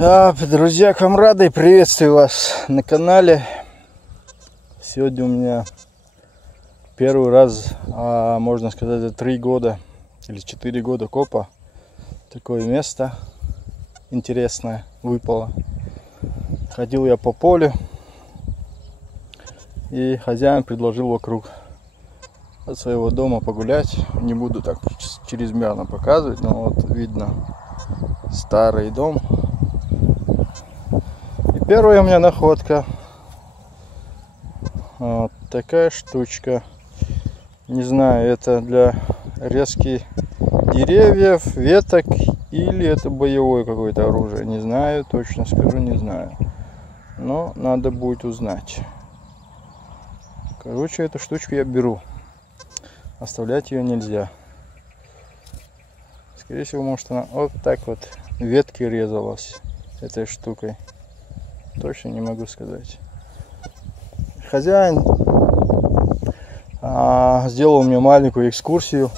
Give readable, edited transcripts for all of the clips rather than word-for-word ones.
Друзья, комрады, приветствую вас на канале. Сегодня у меня первый раз, можно сказать, за 3 года или 4 года копа такое место интересное выпало. Ходил я по полю, и хозяин предложил вокруг от своего дома погулять. Не буду так чрезмерно показывать, но вот видно старый дом. И первая у меня находка. Вот такая штучка. Не знаю, это для резки деревьев, веток, или это боевое какое-то оружие. Не знаю, точно скажу, не знаю. Но надо будет узнать. Короче, эту штучку я беру. Оставлять ее нельзя. Скорее всего, может, она вот так вот ветки резалась этой штукой. Точно не могу сказать. Хозяин сделал мне маленькую экскурсию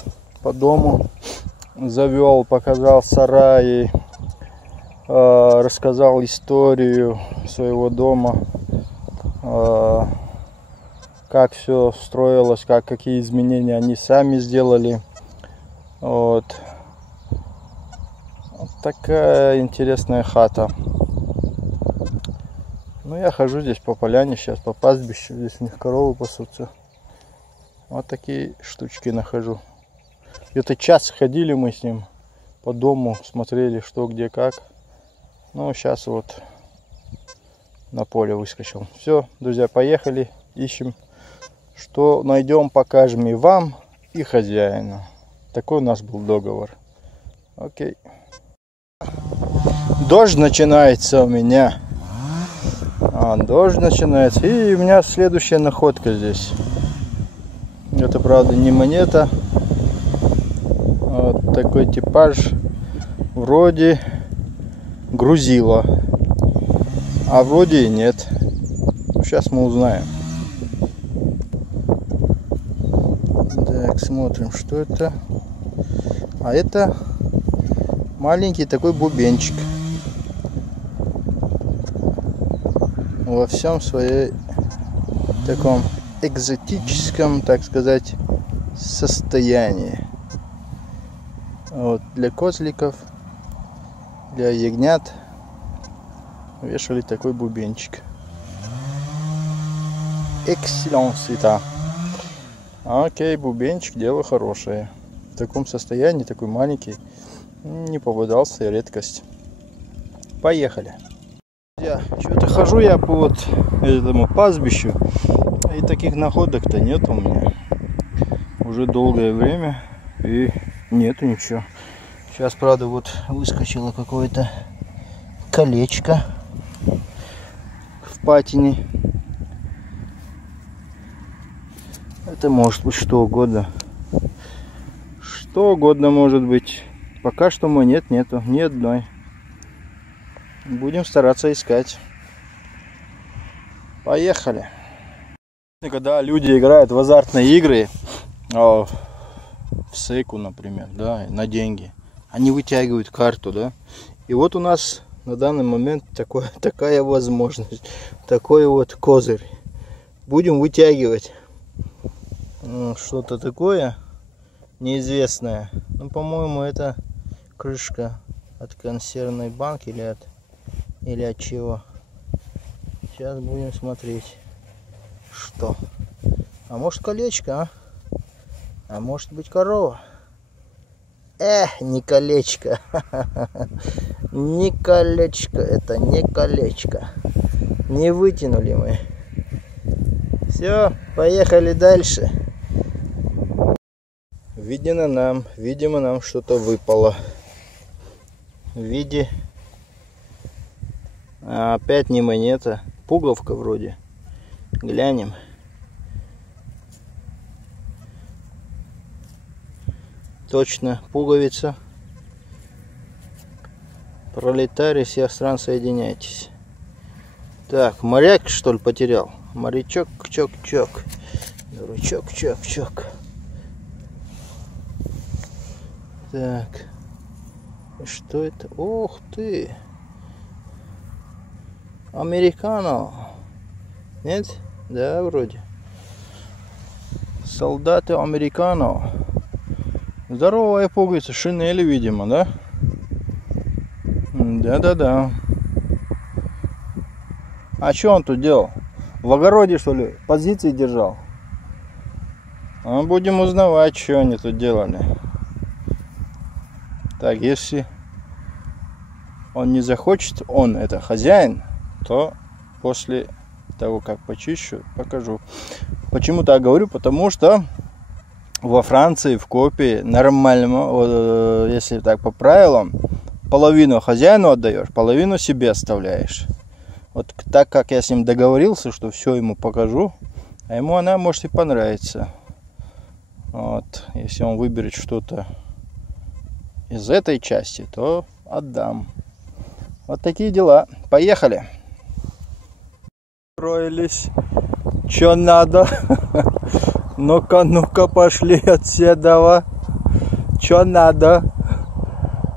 по дому. Завел, показал сараи, рассказал историю своего дома, как все строилось, какие изменения они сами сделали. Вот такая интересная хата. Ну, я хожу здесь по поляне сейчас, по пастбищу. Здесь у них коровы пасутся. Вот такие штучки нахожу. Где-то час ходили мы с ним по дому, смотрели, что, где, как. Ну, сейчас вот на поле выскочил. Все, друзья, поехали, ищем. Что найдем, покажем и вам, и хозяину. Такой у нас был договор. Окей. Дождь начинается у меня. Дождь начинается. И у меня следующая находка здесь. Это, правда, не монета. Вот такой типаж. Вроде грузила. А вроде и нет. Сейчас мы узнаем. Так, смотрим, что это. А это маленький такой бубенчик. Во всем своей таком экзотическом, так сказать, состоянии. Вот для козликов, для ягнят вешали такой бубенчик. Экселленс это. Окей, бубенчик, дело хорошее. В таком состоянии, такой маленький, не попадался, редкость. Поехали. Я что-то хожу я по вот этому пастбищу, и таких находок-то нет у меня уже долгое время, и нету ничего. Сейчас, правда, вот выскочило какое-то колечко в патине. Это может быть что угодно. Что угодно может быть. Пока что монет нету, ни одной. Будем стараться искать. Поехали. Когда люди играют в азартные игры, в сейку, например, да, на деньги, они вытягивают карту, да. И вот у нас на данный момент такая возможность, такой вот козырь. Будем вытягивать что-то такое неизвестное. Ну, по-моему, это крышка от консервной банки или от чего. Сейчас будем смотреть, что. А может колечко, а может быть корова. Не колечко. Не колечко, это не колечко. Не вытянули мы. Все, поехали дальше. Видимо, нам что-то выпало. В виде опять не монета, пуговка вроде. Глянем. Точно пуговица. Пролетарий всех стран, соединяйтесь. Так, моряк что ли потерял? Морячок, чок-чок. Дурачок, чок-чок. Так. Что это? Ух ты! Американо. Нет? Да, вроде. Солдаты американо. Здоровая пуговица, шинели, видимо, да? Да-да-да. А что он тут делал? В огороде, что ли, позиции держал? А будем узнавать, что они тут делали. Так, если он не захочет, он это хозяин, то после того, как почищу, покажу. Почему так говорю? Потому что во Франции, в Копии, нормально, если так по правилам, половину хозяину отдаешь, половину себе оставляешь. Вот так как я с ним договорился, что все ему покажу, а ему она может и понравится. Вот, если он выберет что-то из этой части, то отдам. Вот такие дела. Поехали. Строились. Че надо? Ну-ка, ну-ка, пошли отседова. Че надо?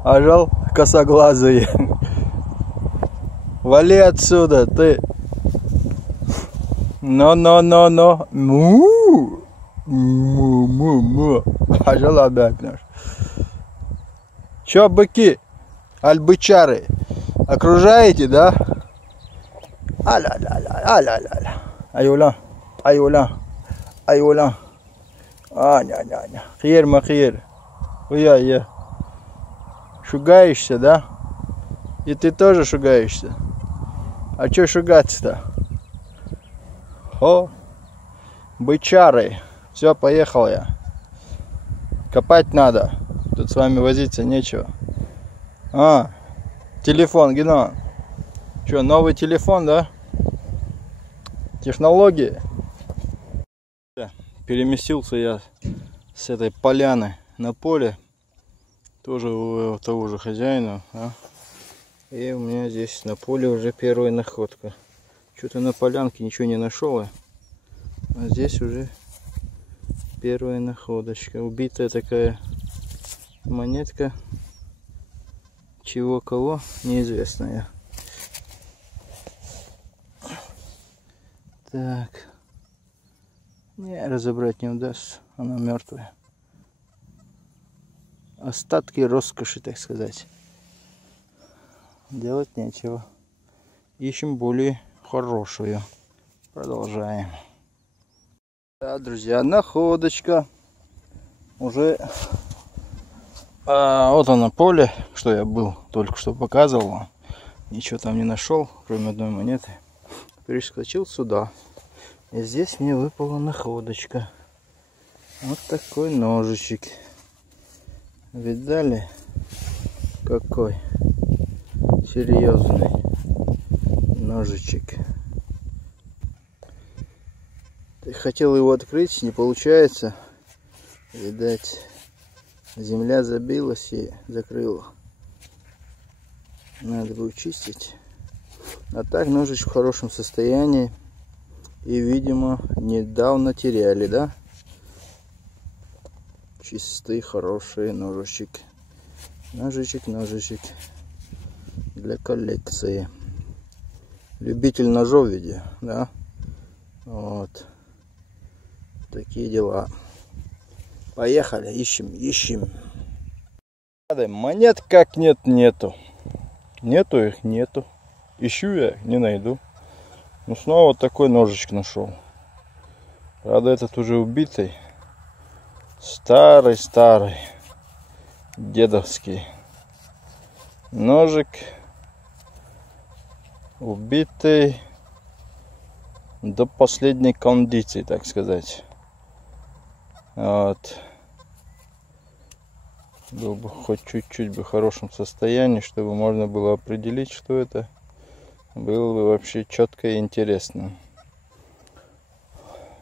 Ажал косоглазые. Вали отсюда, ты. Но. Му. Ажал опять наш. Че, быки? Альбычары. Окружаете, да? Аля-ля-ля. Аюля. Аня. Хир. Уя. Шугаешься, да? И ты тоже шугаешься. А че шугаться-то? О, бычары. Все, поехал я. Копать надо. Тут с вами возиться нечего. Телефон, Гена. Че, новый телефон, да? Технологии. Переместился я с этой поляны на поле. Тоже у того же хозяина. И у меня здесь на поле уже первая находка. Что-то на полянке ничего не нашел. А здесь уже первая находочка. Убитая такая монетка. Чего кого, неизвестная. Так. Не, разобрать не удастся. Она мертвая. Остатки роскоши, так сказать. Делать нечего. Ищем более хорошую. Продолжаем. Да, друзья, находочка. Уже вот оно поле, что я был, только что показывал. Ничего там не нашел, кроме одной монеты. Перескочил сюда. И здесь мне выпала находочка. Вот такой ножичек. Видали? Какой серьезный ножичек. Хотел его открыть, не получается. Видать, земля забилась и закрыла. Надо будет чистить. А так ножичек в хорошем состоянии. И, видимо, недавно теряли, да? Чистый, хороший ножичек. Ножичек. Для коллекции. Любитель ножов, видимо, да? Вот. Такие дела. Поехали, ищем. Монет как нету. Нету. Ищу я, не найду. Ну снова вот такой ножичек нашел. Правда, этот уже убитый. Старый. Дедовский. Ножик. Убитый. До последней кондиции, так сказать. Вот. Был бы хоть чуть-чуть бы в хорошем состоянии, чтобы можно было определить, что это. Было бы вообще четко и интересно.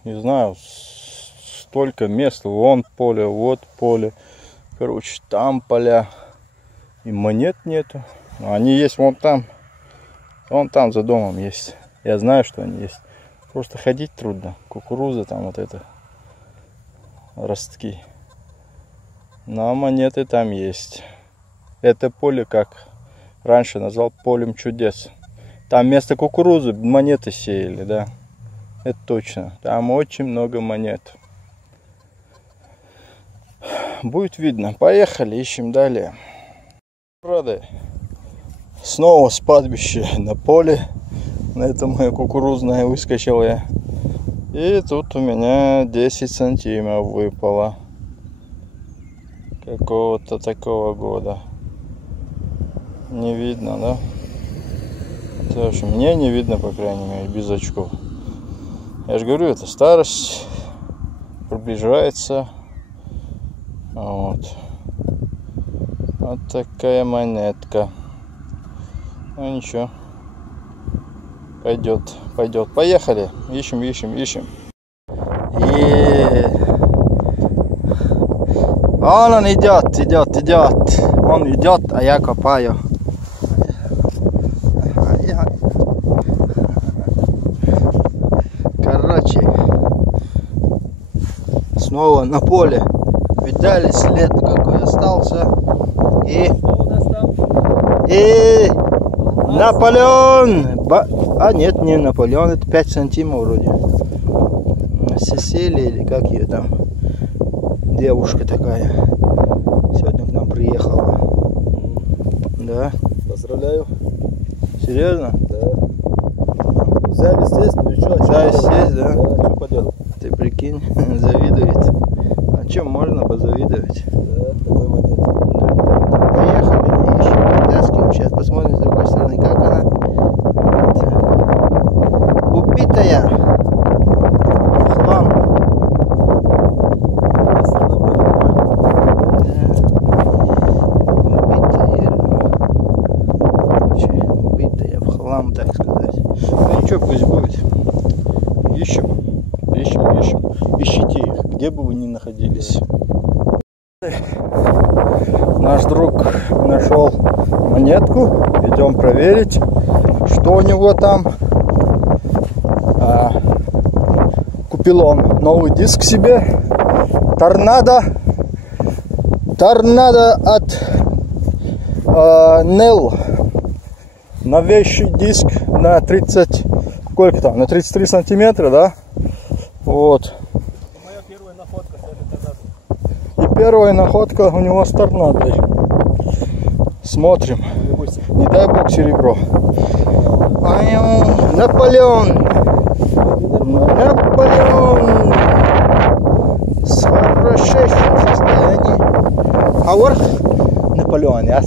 Не знаю, столько мест. Вон поле, вот поле. Короче, там поля. И монет нету. Они есть вон там. Вон там за домом есть. Я знаю, что они есть. Просто ходить трудно. Кукуруза там вот это. Ростки. Но монеты там есть. Это поле, как раньше назвал, полем чудес. Там вместо кукурузы монеты сеяли, да. Это точно. Там очень много монет. Будет видно. Поехали, ищем далее. Рады. Снова с пастбища на поле. На это мое кукурузное выскочил я. И тут у меня 10 сантимов выпало. Какого-то такого года. Не видно, да? В общем, мне не видно, по крайней мере, без очков. Я же говорю, это старость. Приближается. Вот. Вот такая монетка. Ну ничего. Пойдет, пойдет. Поехали. Ищем, ищем, ищем. И он идет, идет, идет. Он идет, а я копаю. Короче, снова на поле. Видали, след какой остался. И Наполеон! А нет, не Наполеон, это 5 сантимов вроде. Сесили или как ее там. Девушка такая. Сегодня к нам приехала. Да. Поздравляю. Серьезно? Да. Взяли здесь, ну и что? Взяли здесь, да? Да, что поделать? Ты прикинь, завидует. А чем можно позавидовать? Да, такой монет. Да. Поехали, ищем, вытаскиваем. Сейчас посмотрим с другой стороны, как она. Вот. Убитая. Хлам. Убитая в хлам, так сказать. Ну ничего, пусть будет. Ищем, ищем, ищем. Ищите их, где бы вы ни находились. Наш друг нашел монетку. Идем проверить, что у него там. Купил он новый диск себе. Торнадо. Торнадо от Nell. Новейший диск на 30, сколько там, на 33 сантиметра, да? Вот. Моя первая находка с этой торнадо. И первая находка у него с торнадой. Смотрим. Не дай бог серебро. Наполеон. Наполеон. С хорошейшим состоянием. Хауэр? Наполеон, я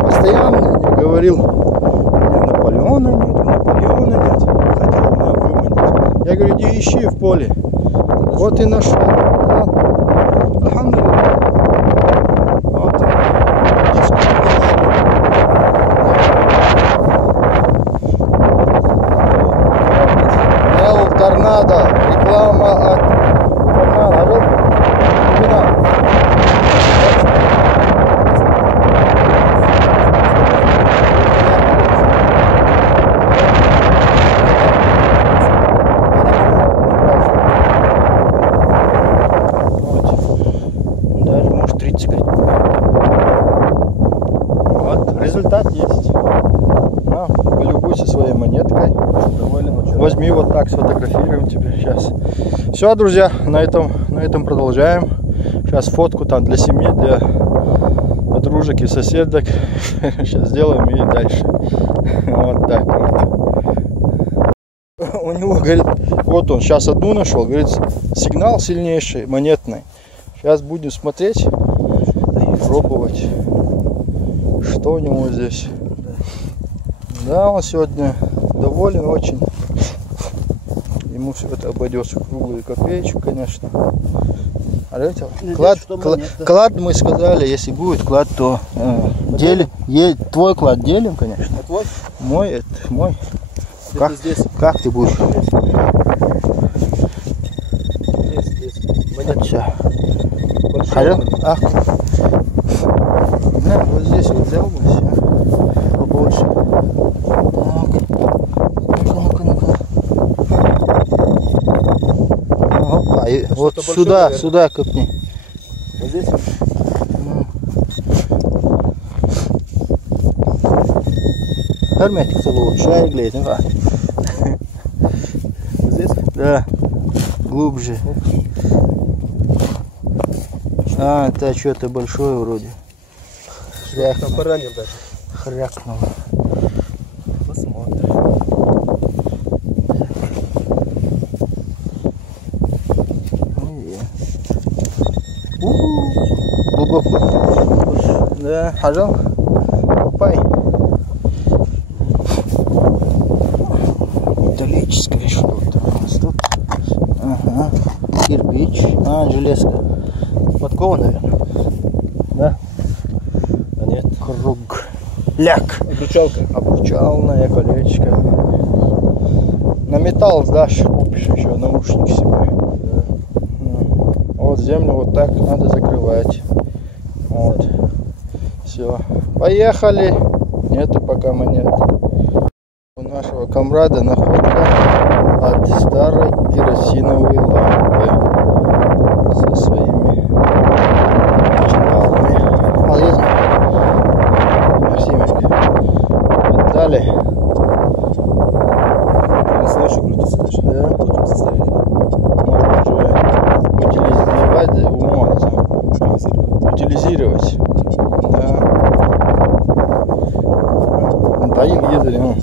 постоянно не говорил. Наполеона нет, Наполеона нет. Хотел меня выманить. Я говорю, иди ищи в поле. Вот и нашел. Да. Алхамдулилlah. Вот он. Nell Торнадо. Реклама от Торнадо. Результат есть. На, полюбуйся своей монеткой. Возьми вот так, сфотографируем тебе сейчас. Все, друзья, на этом продолжаем. Сейчас фотку там для семьи, для подружек и соседок. Сейчас сделаем и дальше. Вот так вот. У него, говорит, вот он сейчас одну нашел, говорит, сигнал сильнейший, монетный. Сейчас будем смотреть и пробовать. Что у него здесь? Да, он сегодня доволен очень. Ему все это обойдется в круглую копеечку, конечно. Клад мы сказали, если будет клад, то делим. Твой клад делим, конечно. А твой? Мой, это мой. Это здесь. Как ты будешь? Здесь. Монетка. Хорошо? Да, вот здесь вот взял бы все. Побольше. Так. Ну-ка. Опа, и вот сюда, большое, сюда копни. Вот здесь? Herметик-то лучше, а глядь, ну. Здесь? Да, глубже. А, это что-то большое вроде. Там поранил даже. Хрякнуло. Посмотрим. Глубоко. Да, хажал. Копай. Металлическое что-то. Тут. Ага. Кирпич. А, железка. Подкова, наверное. Да? А нет. Круг. Ляк. Обручалка. Обручальное колечко. На металл сдашь, купишь еще наушники себе. Вот землю вот так надо закрывать. Вот. Все. Поехали. Нету пока монет. У нашего комрада находка от старой керосиновой лампы со своими чипалами. Полезно. Максимик. Отдали. Настоящий крутится даже. Да. В лучшем состоянии. Утилизировать. Да. Да, ездили, ну.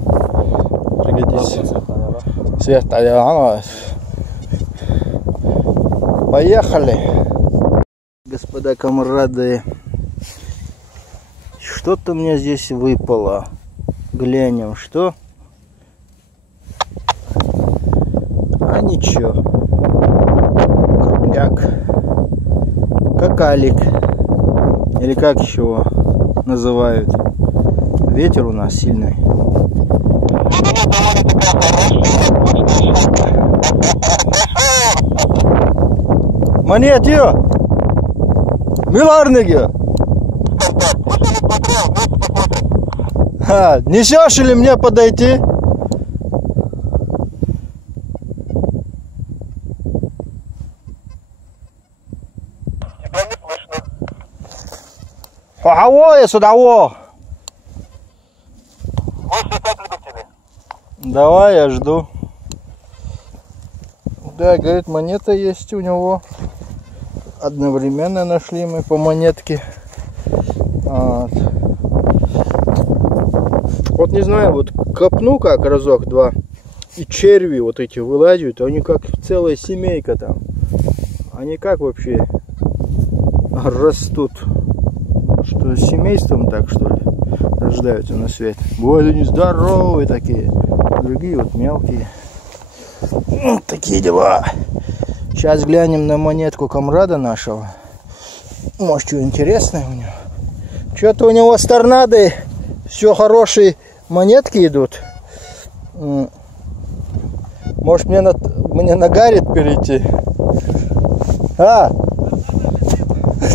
Пригодится. Свет, поехали. Господа комрады. Что-то мне здесь выпало. Глянем, что? А ничего. Кругляк. Какалик. Или как еще называют. Ветер у нас сильный. Монетio! Миларныги! Несешь или мне подойти? Тебя не слышно. Кого я сюда? Можешь искать любителей? Давай, я жду. Да, говорит, монета есть у него. Одновременно нашли мы по монетке. Вот не знаю, вот копну как разок-два, и черви вот эти вылазят, они как целая семейка там. Они как вообще растут? Что, с семейством так, что ли, рождаются на свет? Вот они здоровые такие, другие вот мелкие. Вот такие дела. Сейчас глянем на монетку комрада нашего. Может, что интересное у него. Что-то у него с торнадой все хорошие монетки идут. Может, мне на Гаррит перейти? А!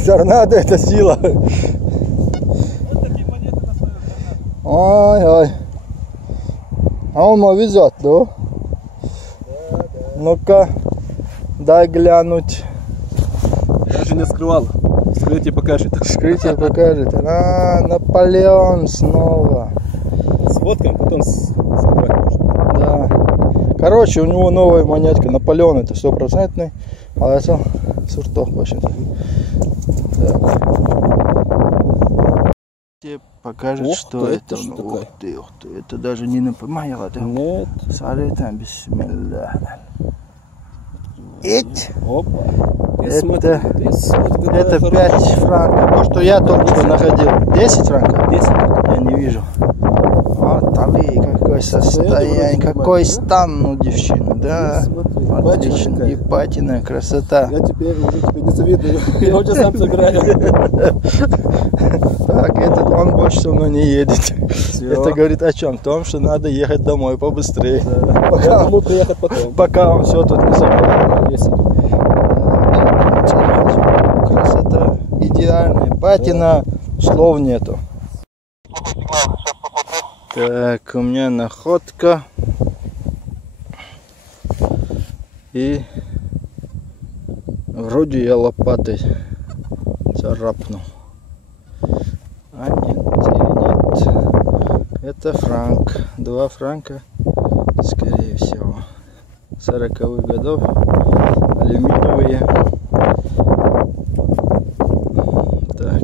Торнадо — это сила. Ой-ой. А он ему везет, да? Ну-ка, дай глянуть. Даже не скрывал. Скрытие покажет. Скрытие покажет. А, Наполеон снова. Сфоткаем, потом скрывать можно. Да. Короче, у него новая монетка. Наполеон — это 100%. А это сурток вообще-то. Тебе покажет, Ух что ты, это. это что Ух такое? ты, ух ты. Это даже не напоминало. Нет. Смотри там, бисмилля. Ить. Опа. Это 5 франков. То, что я только что находил. 10 франков? 10. Я не вижу. Вот, какое состояние, какой стан у девчины, да. Отлично. И патина, красота. Я теперь уже тебе не завидую. Я уже сам собираю. Так, этот он больше со мной не едет. Всё. Это говорит о чем? В том, что надо ехать домой побыстрее. Да. Пока, Ему приехать потом. пока он все тут не собрал. Есть. Красота идеальная. Патина, слов нету. Слухай сигнал, сейчас посмотрю. Так, у меня находка. И вроде я лопатой царапнул. А нет, Это франк. 2 франка, скорее всего. 40-х годов. Алюминиевые. Так.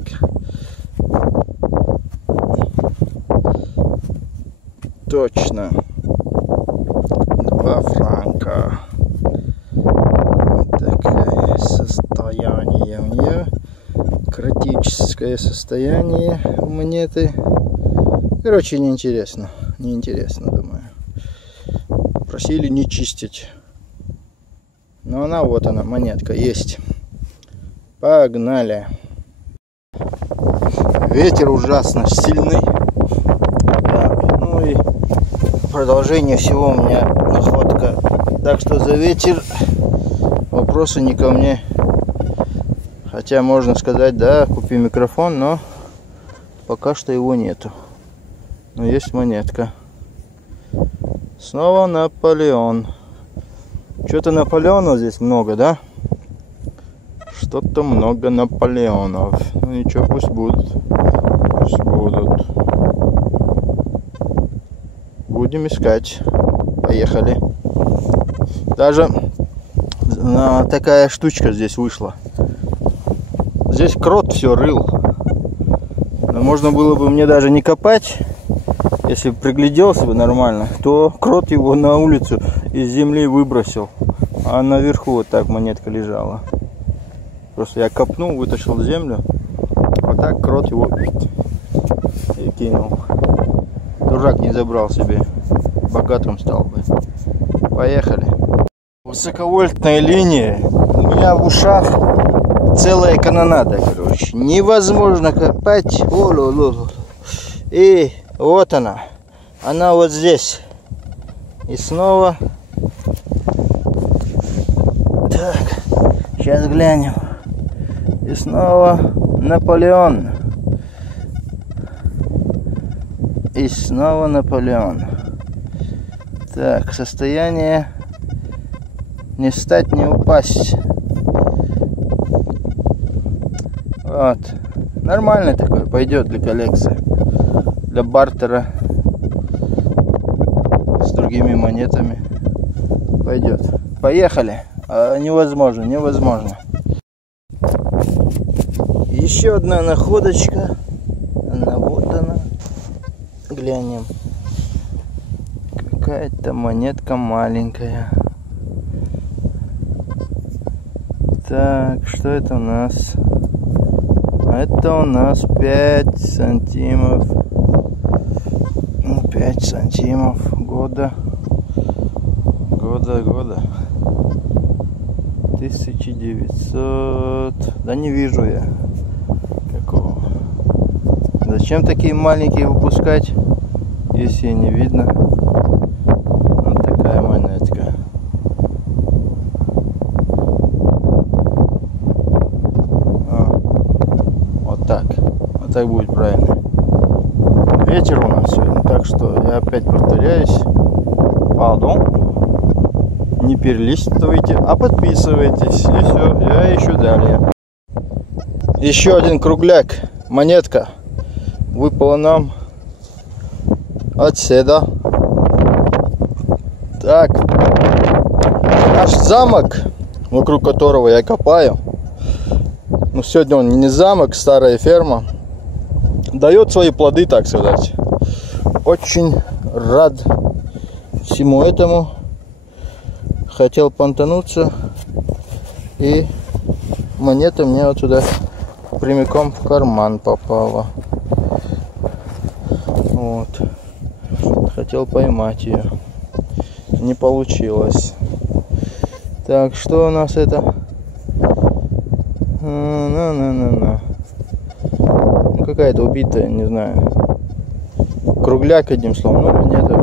Точно. 2 франка. Вот такое состояние у нее. Критическое состояние у монеты. Короче, неинтересно. Неинтересно, думаю. Просили не чистить. Но она, вот она, монетка есть. Погнали. Ветер ужасно сильный. Так, ну и продолжение всего у меня находка. Так что за ветер вопросы не ко мне. Хотя можно сказать, да, купи микрофон, но пока что его нету. Но есть монетка. Снова Наполеон. Что-то Наполеонов здесь много, да? Что-то много Наполеонов. Ну ничего, пусть будут. Пусть будут. Будем искать. Поехали. Даже такая штучка здесь вышла. Здесь крот все рыл. Но можно было бы мне даже не копать. Если бы пригляделся бы нормально, то крот его на улицу из земли выбросил. А наверху вот так монетка лежала. Просто я копнул, вытащил землю. А так крот его и кинул. Дурак не забрал себе. Богатым стал бы. Поехали. Высоковольтная линия. У меня в ушах целая канонада, короче. Невозможно копать. И вот она. Она вот здесь. И снова. Так. Сейчас глянем. И снова Наполеон. И снова Наполеон. Так, состояние не встать, не упасть. Вот. Нормальный такой, пойдет для коллекции. Для бартера. С другими монетами. Пойдет. Поехали. Невозможно, невозможно. Еще одна находочка. Она вот она. Глянем. Какая-то монетка маленькая. Так, что это у нас? Это у нас 5 сантимов. 5 сантимов года. Года. 1900. Да не вижу я какого. Зачем такие маленькие выпускать, если не видно? Вот такая монетка. Вот так. Вот так будет правильно. Ветер у нас сегодня, так что я опять повторяюсь. Пардон. Не перелистывайте, а подписывайтесь. И все, я ищу далее. Еще один кругляк, монетка, выпала нам отсюда. Так, наш замок, вокруг которого я копаю, но сегодня он не замок, старая ферма, дает свои плоды, так сказать. Очень рад всему этому. Хотел понтануться, и монета мне вот сюда прямиком в карман попала. Вот. Хотел поймать ее. Не получилось. Так, что у нас это? Ну, какая-то убитая, не знаю. Кругляк, одним словом, но монета.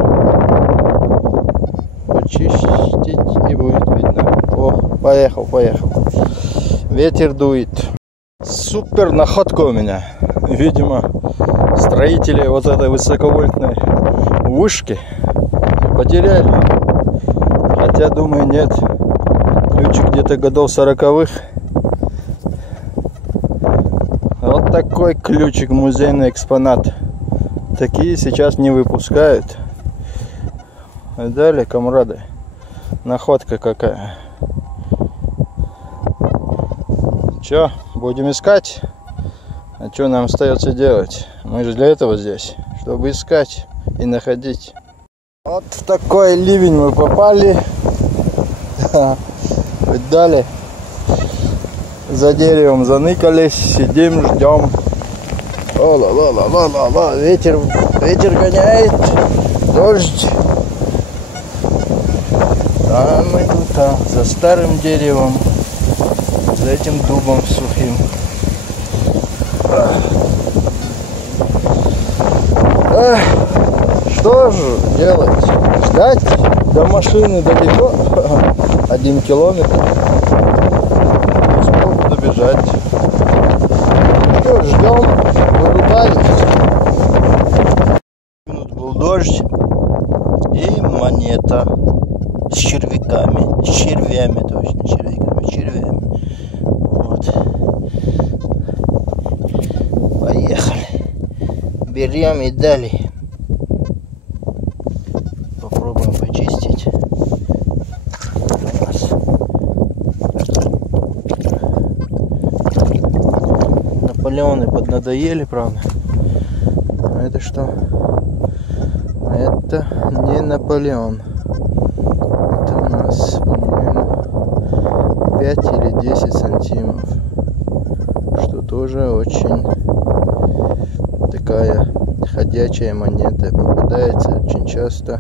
Почистить и будет видно. О, поехал. Ветер дует. Супер находка у меня. Видимо, строители вот этой высоковольтной вышки потеряли. Хотя, думаю, нет. Ключик где-то годов 40-х. Вот такой ключик, музейный экспонат. Такие сейчас не выпускают. Далее, комрады, находка какая. Чё, будем искать? А что нам остается делать? Мы же для этого здесь, чтобы искать и находить. Вот в такой ливень мы попали. Далее за деревом заныкались, сидим, ждем. Ла-ла-ла-ла-ла-ла, ветер гоняет, дождь. А мы тут за старым деревом, за этим дубом сухим. Что же делать? Ждать? До машины далеко. 1 километр. Успел добежать. Что, ждем, вырубались. Минут был дождь и монета с червяками, с червями, точно, червями. Вот. Поехали. Берем и далее. Попробуем почистить. Наполеоны поднадоели, правда. А это что? Это не Наполеон. Это у нас, по-моему, 5 или 10 сантимов. Что тоже очень такая ходячая монета. Попадается очень часто